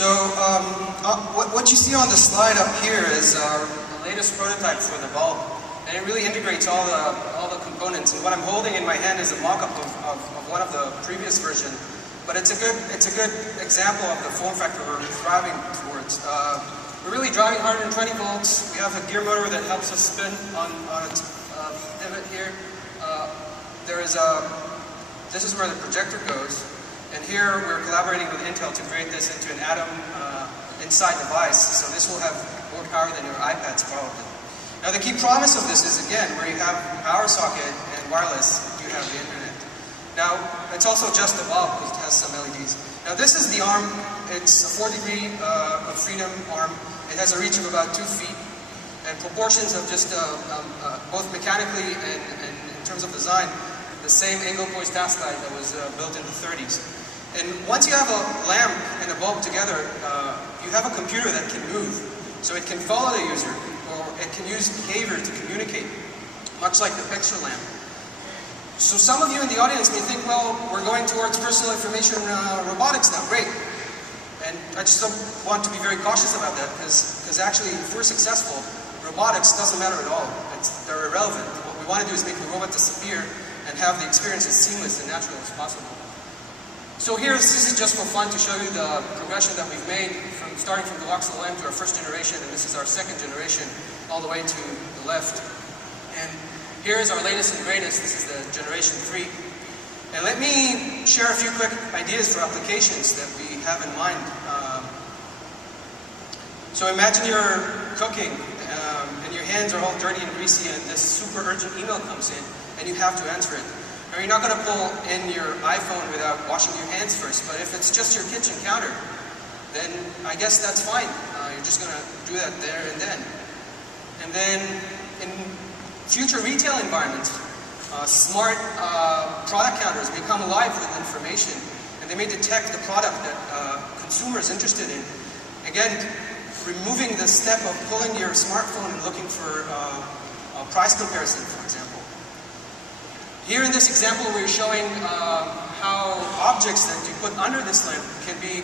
What you see on the slide up here is our latest prototype for the bulb, and it really integrates all the components. And what I'm holding in my hand is a mock-up of one of the previous version, but it's a good example of the form factor we're driving towards. We're really driving 120 volts. We have a gear motor that helps us spin on its pivot here. This is where the projector goes. And here we're collaborating with Intel to create this into an Atom inside device. So this will have more power than your iPads probably. Now the key promise of this is, again, where you have power socket and wireless, you have the internet. Now it's also just a bulb because it has some LEDs. Now this is the arm. It's a 4-degree of freedom arm. It has a reach of about 2 feet and proportions of just both mechanically and in terms of design, the same angle poised task light that was built in the 30s. And once you have a lamp and a bulb together, you have a computer that can move. So it can follow the user, or it can use behavior to communicate, much like the picture lamp. So some of you in the audience may think, well, we're going towards personal information robotics now, great. And I just want to be very cautious about that, because actually, if we're successful, robotics doesn't matter at all. They're irrelevant. What we want to do is make the robot disappear and have the experience as seamless and natural as possible. So this is just for fun to show you the progression that we've made starting from the Voxel lamp to our first generation, and this is our second generation all the way to the left. And here is our latest and greatest. This is the generation 3. And let me share a few quick ideas for applications that we have in mind. So imagine you're cooking and your hands are all dirty and greasy, and this super urgent email comes in and you have to answer it. Now, you're not going to pull in your iPhone without washing your hands first, but if it's just your kitchen counter, then I guess that's fine. You're just going to do that there and then. And then in future retail environments, smart product counters may come alive with information, and they may detect the product that consumer is interested in. Again, removing the step of pulling your smartphone and looking for a price comparison, for example. Here in this example, we're showing how objects that you put under this lamp can be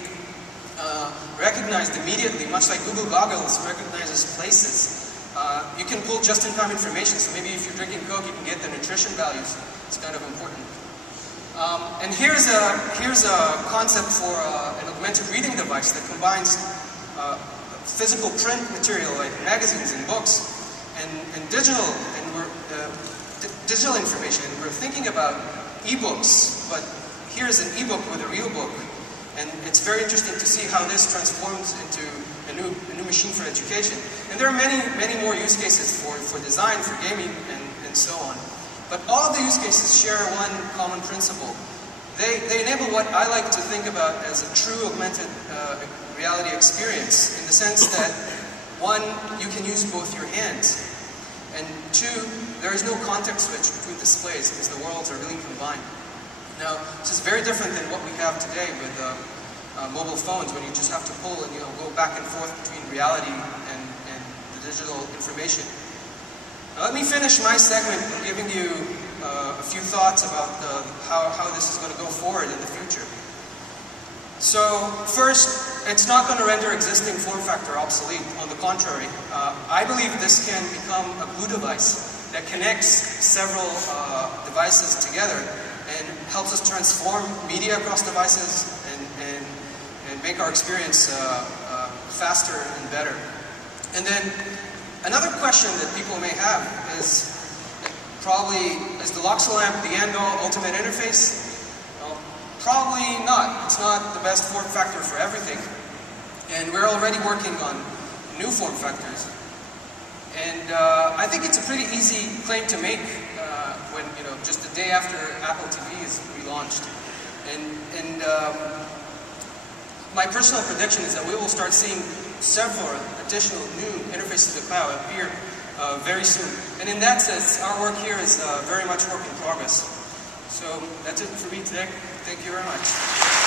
recognized immediately, much like Google Goggles recognizes places. You can pull just-in-time information, so maybe if you're drinking Coke, you can get the nutrition values. It's kind of important. And here's a concept for an augmented reading device that combines physical print material like magazines and books and digital information. And we're thinking about e-books, but here's an e-book with a real book. And it's very interesting to see how this transforms into a new machine for education. And there are many more use cases for design, for gaming, and so on. But all of the use cases share one common principle. They enable what I like to think about as a true augmented reality experience, in the sense that, one, you can use both your hands, and two, there is no context switch between displays because the worlds are really combined. Now, this is very different than what we have today with mobile phones, when you just have to pull and go back and forth between reality and the digital information. Now, let me finish my segment by giving you a few thoughts about how this is going to go forward in the future. So, first, it's not going to render existing form factor obsolete. On the contrary, I believe this can become a glue device that connects several devices together and helps us transform media across devices and make our experience faster and better. And then another question that people may have is probably, is the Voxel lamp the end-all ultimate interface? Well, probably not. It's not the best form factor for everything. And we're already working on new form factors. And I think it's a pretty easy claim to make when, just the day after Apple TV is relaunched. And my personal prediction is that we will start seeing several additional new interfaces to the cloud appear very soon. And in that sense, our work here is very much work in progress. So that's it for me today. Thank you very much.